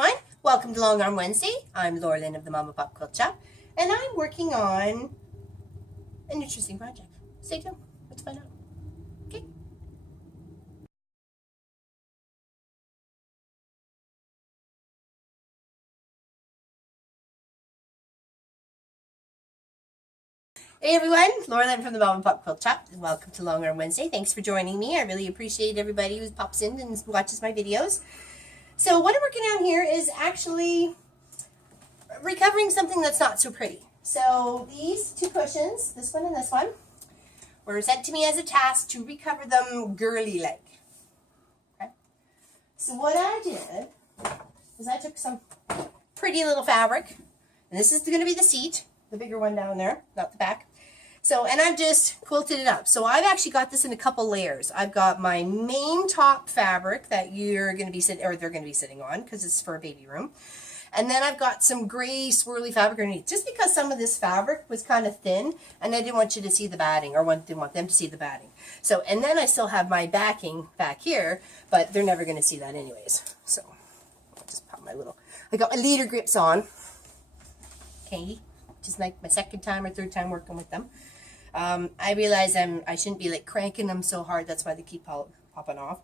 everyone. Welcome to Long Arm Wednesday. I'm Laura Lynn of the Mama Pop Quilt Shop, and I'm working on an interesting project. Stay tuned. Let's find out. Okay. Hey everyone, Laura Lynn from the Mama Pop Quilt Shop. Welcome to Long Arm Wednesday. Thanks for joining me. I really appreciate everybody who pops in and watches my videos. So what I'm working on here is actually recovering something that's not so pretty. So these two cushions, this one and this one, were sent to me as a task to recover them girly-like. Okay. So what I did is I took some pretty little fabric, and this is going to be the seat, the bigger one down there, not the back. So, and I've just quilted it up. So I've actually got this in a couple layers. I've got my main top fabric that you're going to be sitting, or they're going to be sitting on, because it's for a baby room. And then I've got some gray swirly fabric underneath, just because some of this fabric was kind of thin, and I didn't want you to see the batting, or didn't want them to see the batting. So, and then I still have my backing back here, but they're never going to see that anyways. So, I'll just pop my little, I got my leader grips on. Okay, just like my second time or third time working with them. I realize I shouldn't be like cranking them so hard, that's why they keep popping off.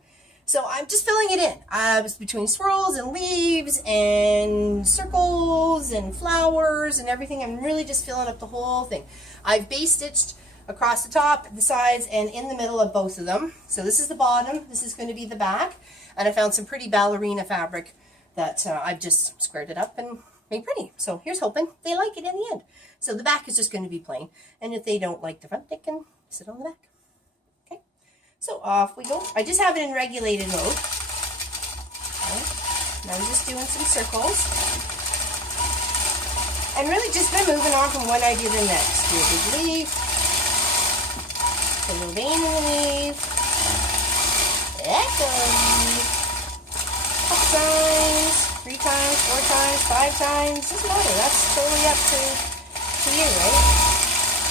So I'm just filling it in. It's between swirls and leaves and circles and flowers and everything. I'm really just filling up the whole thing. I've base stitched across the top, the sides, and in the middle of both of them. So this is the bottom, this is going to be the back, and I found some pretty ballerina fabric that I've just squared it up and made pretty. So here's hoping they like it in the end. So the back is just going to be plain, and if they don't like the front, they can sit on the back. Okay, so off we go. I just have it in regulated mode. Okay. And I'm just doing some circles, and really just been moving on from one idea to the next. Do a big leaf, a little vein in the leaf, echo, couple times, 3 times, 4 times, 5 times, doesn't matter. That's totally up to you, right?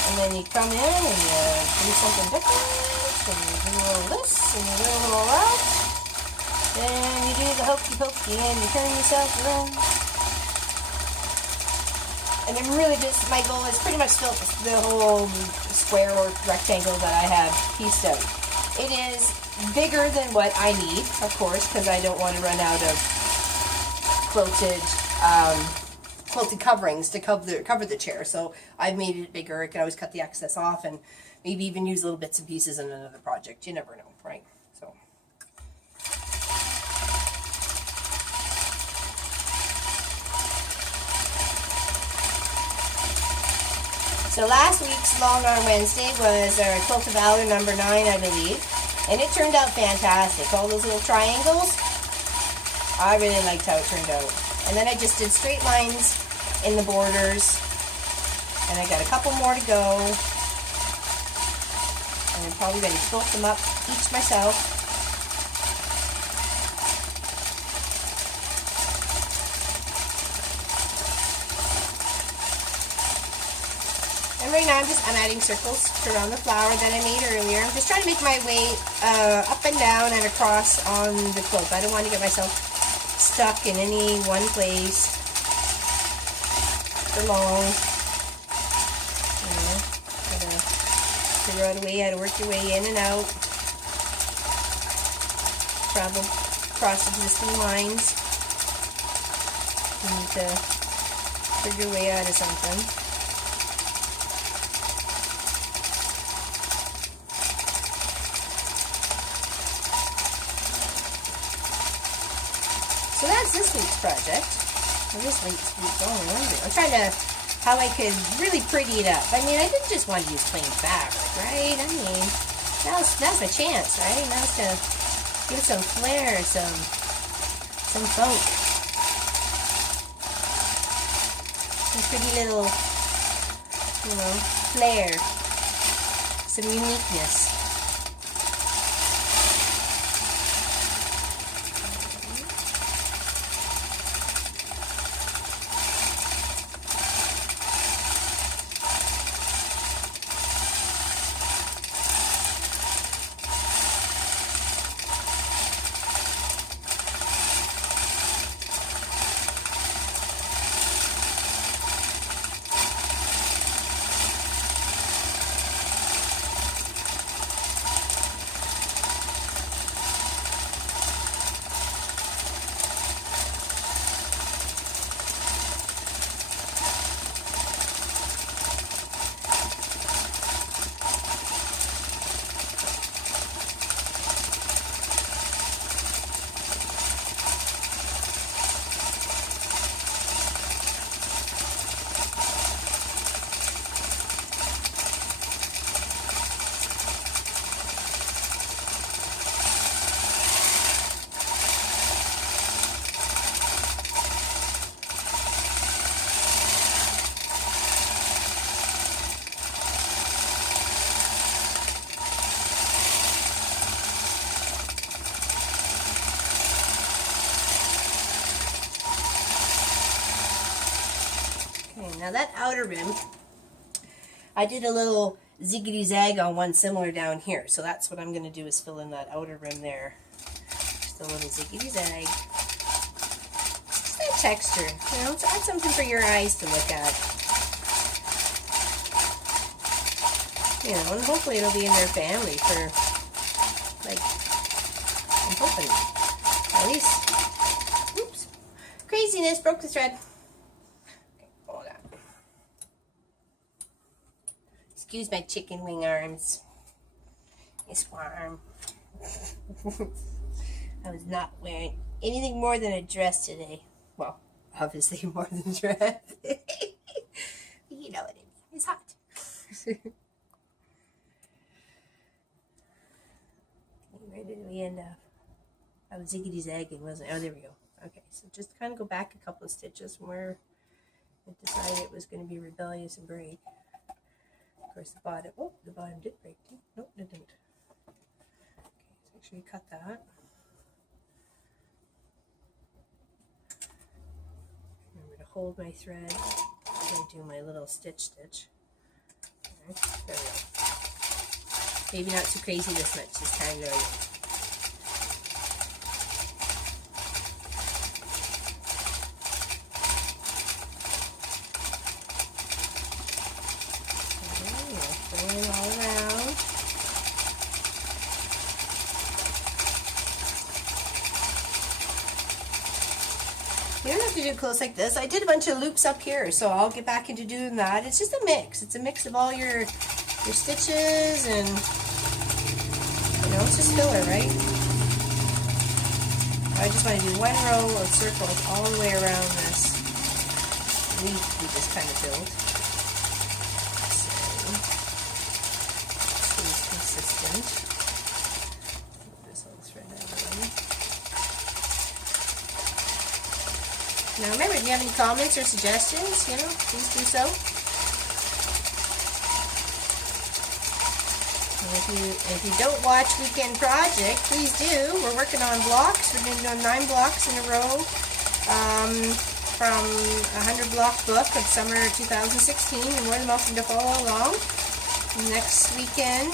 And then you come in and you do something different, and you do a little this, and you do a little that, then you do the hokey pokey, and you turn yourself around. And then really just, my goal is pretty much fill the whole square or rectangle that I have pieced out. It is bigger than what I need, of course, because I don't want to run out of quilted coverings to cover the chair. So I've made it bigger. I can always cut the excess off and maybe even use little bits and pieces in another project. You never know, right? So last week's Long Arm Wednesday was our Quilt of Valor number 9, I believe, and it turned out fantastic. All those little triangles, I really liked how it turned out. And then I just did straight lines in the borders, and I got a couple more to go, and I'm probably going to quilt them up each myself. And right now I'm adding circles around the flower that I made earlier. I'm just trying to make my way up and down and across on the quilt. I don't want to get myself stuck in any one place for long. You know, gotta figure out a way how to work your way in and out. Travel across existing lines. You need to figure your way out of something. So that's this week's project. Well, this week's only one. I'm trying to, how I could really pretty it up. I mean, I didn't just want to use plain fabric, right? I mean, now's my chance, right? Now's to give some flair, some funk. Some pretty little, you know, flair. Some uniqueness. Now that outer rim, I did a little ziggity-zag on one similar down here. So that's what I'm going to do, is fill in that outer rim there. Just a little ziggity-zag. Just that texture, you know, to add something for your eyes to look at. You know, and hopefully it'll be in their family for, like, I'm hoping, at least, oops, craziness, broke the thread. Okay, hold on. Excuse my chicken wing arms. It's warm. I was not wearing anything more than a dress today. Well, obviously more than a dress. You know what it is. It's hot. Where did we end up? I was ziggity-zagging, wasn't I? Oh, there we go. Okay, so just kind of go back a couple of stitches from where it decided it was going to be rebellious and break. Of course, the bottom did break too. Nope, it didn't. Okay, so make sure you cut that. Remember to hold my thread as I do my little stitch. Okay, there we go. Maybe not too crazy this much this time, though. Going all around. You don't have to do quilts like this. I did a bunch of loops up here, so I'll get back into doing that. It's just a mix. It's a mix of all your stitches, and you know, it's just filler, right? I just want to do one row of circles all the way around this leaf we just kind of built. So it's consistent. Put this little thread out of the way. Now remember, if you have any comments or suggestions, you know, please do so. If you don't watch Weekend Project, please do. We're working on blocks. We're going to do 9 blocks in a row from a 100 block book of summer 2016. You're more than welcome to follow along. Next weekend,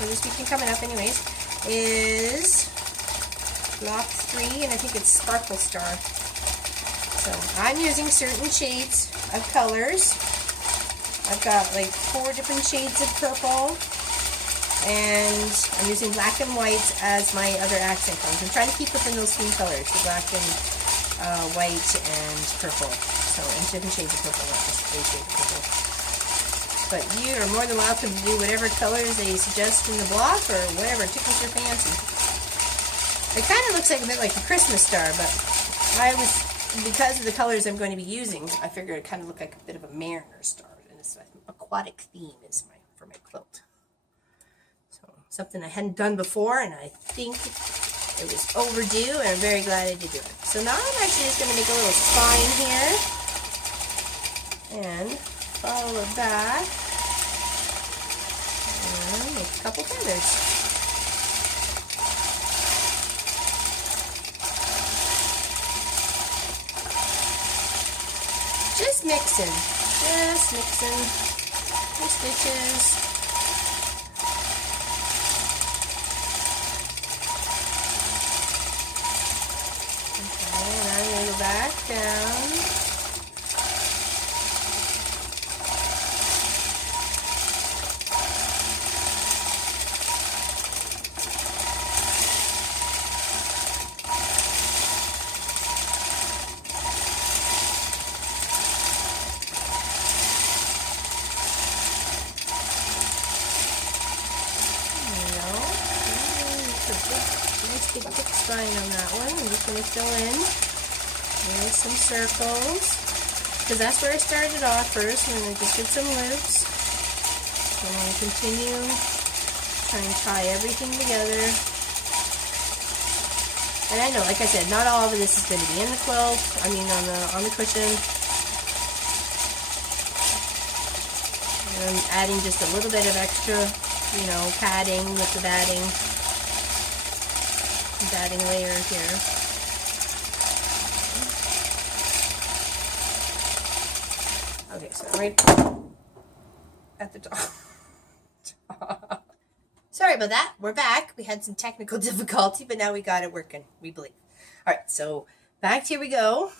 or this weekend coming up anyways, is block 3, and I think it's Sparkle Star. So I'm using certain shades of colors. I've got like 4 different shades of purple. And I'm using black and white as my other accent colors. I'm trying to keep within those theme colors, the black and white and purple. So, and different shades of purple, not just 3 shades of purple. But you are more than welcome to do whatever colors they suggest in the block, or whatever tickles your fancy. It kind of looks like a bit like a Christmas star, but because of the colors I'm going to be using, I figured it kind of looked like a bit of a mariner star. And this aquatic theme is for my quilt. Something I hadn't done before, and I think it was overdue, and I'm very glad I did do it. So now I'm actually just going to make a little spine here, and follow it back, and make a couple feathers. Just mixing your stitches. Back down. Nice big thick spine on that one. I'm just going to fill in. There's some circles, because that's where I started off first, and then I just did some loops. So I want to continue, try and tie everything together. And I know, like I said, not all of this is going to be in the quilt, I mean on the cushion. And I'm adding just a little bit of extra, you know, padding with the batting layer here. Okay, so I'm right at the top. Sorry about that. We're back. We had some technical difficulty, but now we got it working, we believe. All right, so back here we go.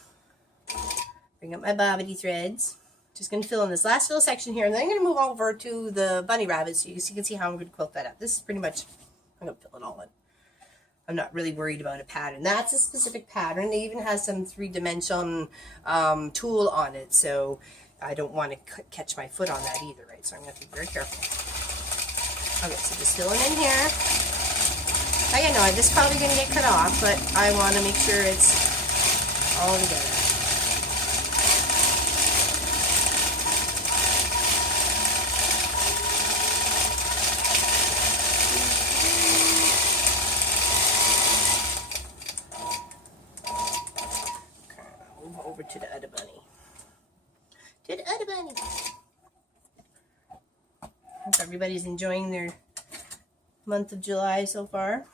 Bring up my bobbity threads. Just going to fill in this last little section here, and then I'm going to move over to the bunny rabbit so you can see how I'm going to quilt that up. This is pretty much, I'm going to fill it all in. I'm not really worried about a pattern. That's a specific pattern. It even has some 3-dimension tool on it, so I don't want to catch my foot on that either, right? So I'm going to be very careful. Okay, so just filling in here. Like I know, this is probably going to get cut off, but I want to make sure it's all together. Over to the other bunny. To the other bunny. Hope everybody's enjoying their month of July so far.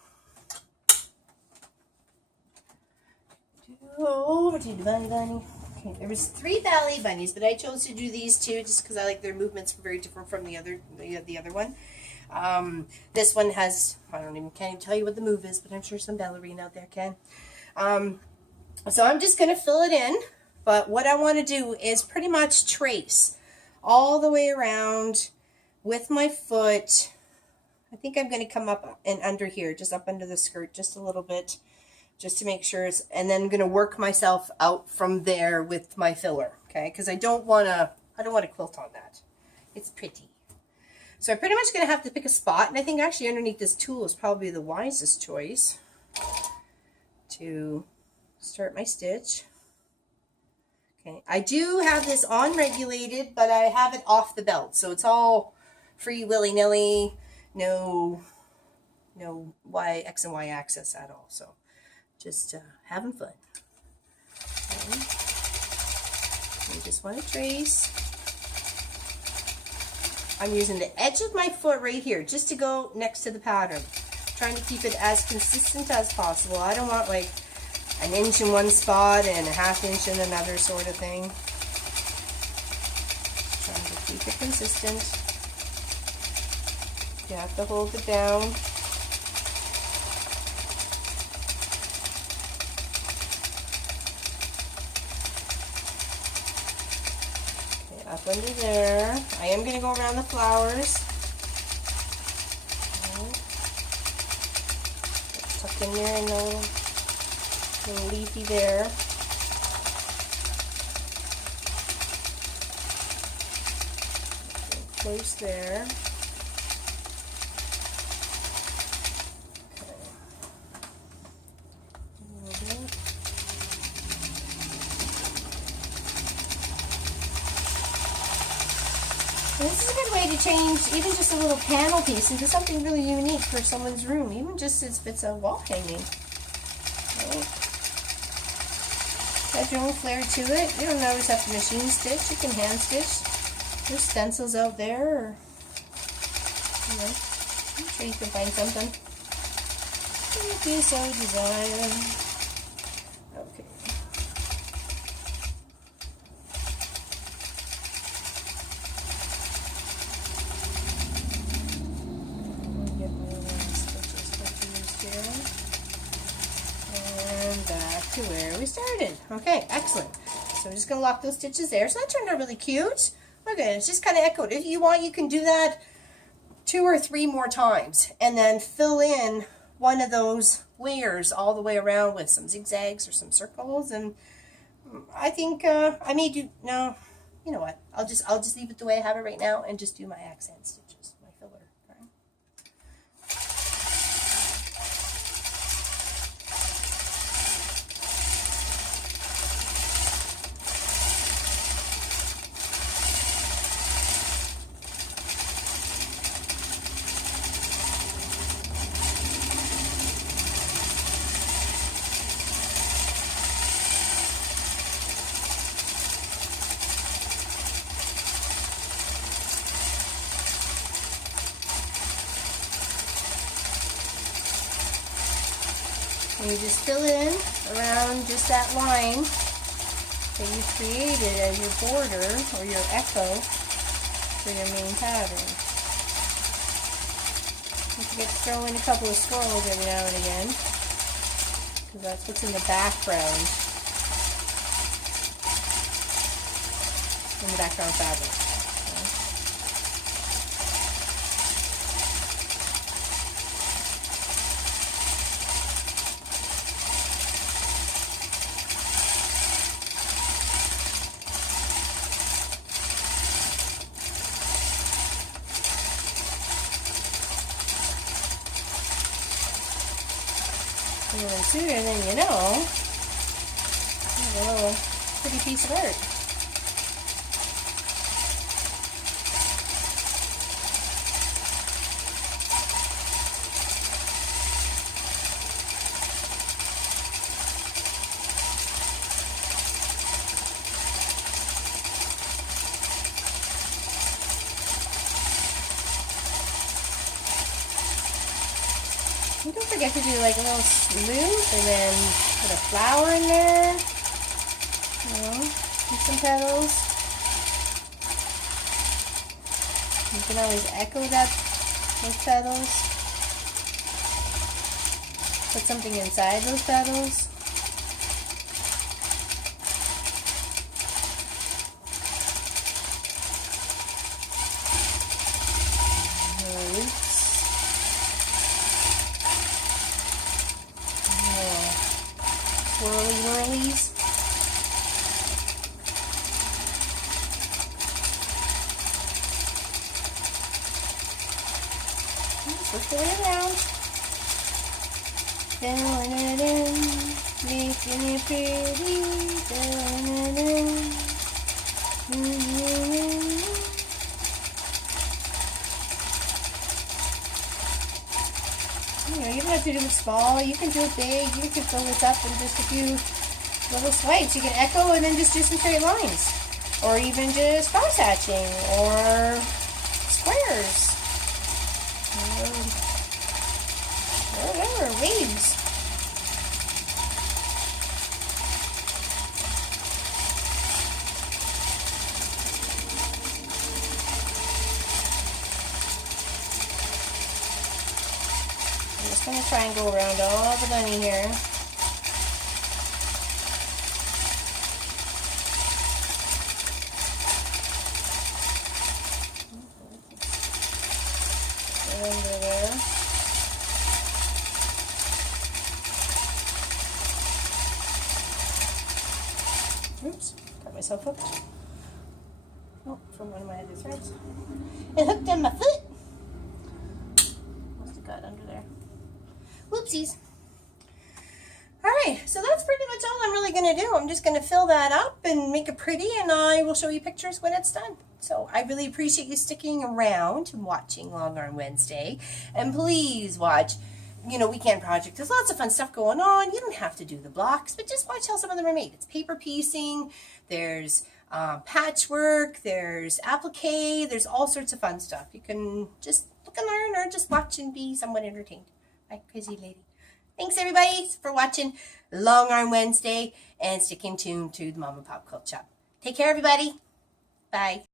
Over to the bunny. Okay, there was 3 ballet bunnies, but I chose to do these 2 just because I like their movements were very different from the other one. This one has, can't even tell you what the move is, but I'm sure some ballerina out there can. So I'm just going to fill it in, but what I want to do is pretty much trace all the way around with my foot. I think I'm going to come up and under here, just up under the skirt just a little bit, just to make sure it's, and then I'm going to work myself out from there with my filler, okay? Because I don't want to quilt on that. It's pretty. So I'm pretty much going to have to pick a spot, and I think actually underneath this tool is probably the wisest choice to start my stitch. Okay, I do have this on regulated, but I have it off the belt, so it's all free willy-nilly, no X and Y axis at all, so just having fun. Okay. You just want to trace. I'm using the edge of my foot right here just to go next to the pattern, trying to keep it as consistent as possible. I don't want like an inch in one spot and a ½ inch in another sort of thing. Trying to keep it consistent. You have to hold it down. Okay, up under there. I am going to go around the flowers. Okay. Tuck in there and a little leafy there. Close there. Okay. This is a good way to change even just a little panel piece into something really unique for someone's room, even just if it's a wall hanging. Right. Add your own flair to it. You don't always have to machine stitch. You can hand stitch. There's stencils out there, or I'm sure you can find something. If you so desire. Okay. Get my little stitches confused here. And back to where we started. Okay, excellent. So we're just going to lock those stitches there. So that turned out really cute. Okay, it's just kind of echoed. If you want, you can do that 2 or 3 more times and then fill in one of those layers all the way around with some zigzags or some circles. And I think I may do, no, you know what, I'll just leave it the way I have it right now and just do my accent stitches, my filler. Okay? And you just fill in around just that line that you created as your border or your echo for your main pattern. You forget to throw in a couple of swirls every now and again, because that's what's in the background fabric. And then sooner than you know, there's a little pretty piece of art. And don't forget to do like a little loop and then put a flower in there. You know, and some petals. You can always echo those petals. Put something inside those petals. Swirly whirlies. Just work your way around. Filling it in, making it pretty, filling it in. You know, you don't have to do it small, you can do it big, you can fill this up in just a few little swipes. You can echo and then just do some straight lines. Or even just cross hatching or squares. Or whatever, waves. I'm just going to try and go around all the bunny here. Under there. Oops, got myself hooked. Oh, from one of my other threads. It hooked on my foot. Must have got under there. Whoopsies. Alright, so that's pretty much all I'm really going to do. I'm just going to fill that up and make it pretty, and I will show you pictures when it's done. So I really appreciate you sticking around and watching Long Arm Wednesday. And please watch, Weekend Project. There's lots of fun stuff going on. You don't have to do the blocks, but just watch how some of them are made. It's paper piecing, there's patchwork, there's applique, there's all sorts of fun stuff. You can just look and learn or just watch and be somewhat entertained. Bye, crazy lady. Thanks everybody for watching Long Arm Wednesday and sticking tuned to the Mom and Pop Quilt Shop. Take care everybody. Bye.